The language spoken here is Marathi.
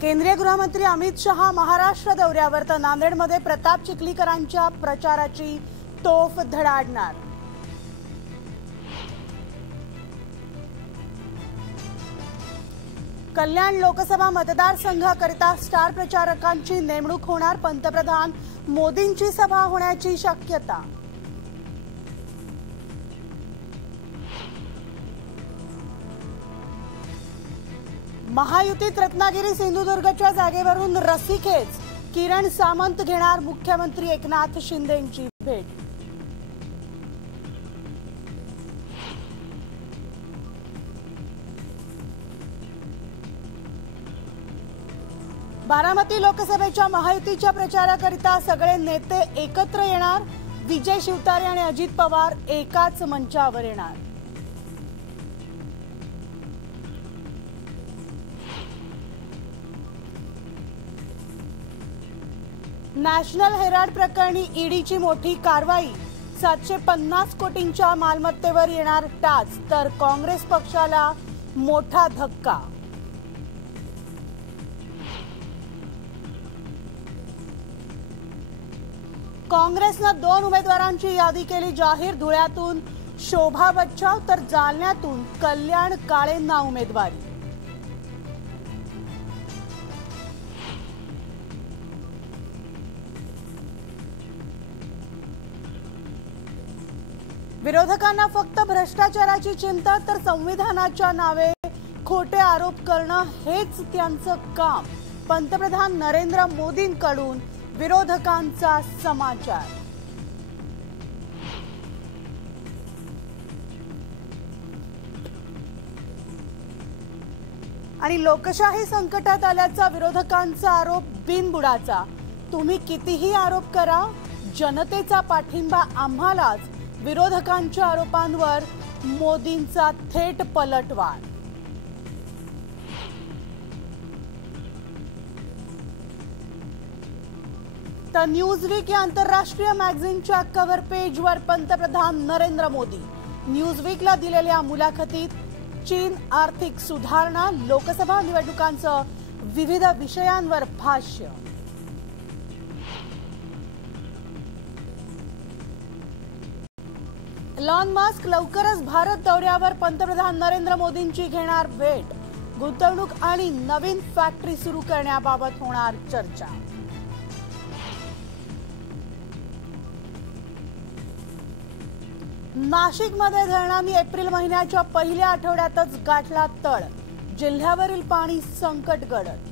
केंद्रीय गृहमंत्री अमित शहा महाराष्ट्र दौऱ्यावर, तर नांदेडमध्ये प्रताप चिखलीकरांच्या प्रचाराची तोफ धडाडणार। कल्याण लोकसभा मतदारसंघाकरिता स्टार प्रचारकांची नेमणूक होणार। पंतप्रधान मोदींची सभा होण्याची शक्यता। महायुतीत रत्नागिरी सिंधुदुर्गच्या जागेवरून रस्सीखेच, किरण सामंत घेणार मुख्यमंत्री एकनाथ शिंदेंची भेट। बारामती लोकसभेच्या महायुतीच्या प्रचाराकरिता सगळे नेते एकत्र येणार। विजय शिवतारे आणि अजित पवार एकाच मंचावर येणार। नॅशनल हेराल्ड प्रकरणी ईडीची मोठी कारवाई। 750 कोटींच्या मालमत्तेवर येणार टाच, तर काँग्रेस पक्षाला मोठा धक्का। काँग्रेसनं 2 उमेदवारांची यादी केली जाहीर। धुळ्यातून शोभा बच्चाव तर जालन्यातून कल्याण काळेंना उमेदवारी। विरोधकांना फक्त भ्रष्टाचाराची चिंता, तर संविधानाच्या नावे खोटे आरोप करणं हेच त्यांचं काम। पंतप्रधान नरेंद्र मोदींकडून विरोधकांचा समाचार। आणि लोकशाही संकटात आल्याचा विरोधकांचा आरोप बिनबुडाचा। तुम्ही कितीही आरोप करा, जनतेचा पाठिंबा आम्हालाच। विरोधकांच्या आरोपांवर मोदींचा थेट पलटवार। तर न्यूजवीक या आंतरराष्ट्रीय मॅगझिनच्या कव्हर पेजवर पंतप्रधान नरेंद्र मोदी। न्यूजवीकला दिलेल्या मुलाखतीत चीन, आर्थिक सुधारणा, लोकसभा निवडणुकांचं विविध विषयांवर भाष्य। इलॉन मस्क लवकरच भारत दौऱ्यावर, पंतप्रधान नरेंद्र मोदींची घेणार भेट। गुंतवणूक आणि नवीन फॅक्टरी सुरू करण्याबाबत होणार चर्चा। नाशिकमध्ये धरणांनी एप्रिल महिन्याच्या पहिल्या आठवड्यातच गाठला तळ। जिल्ह्यावरील पाणी संकट गडद।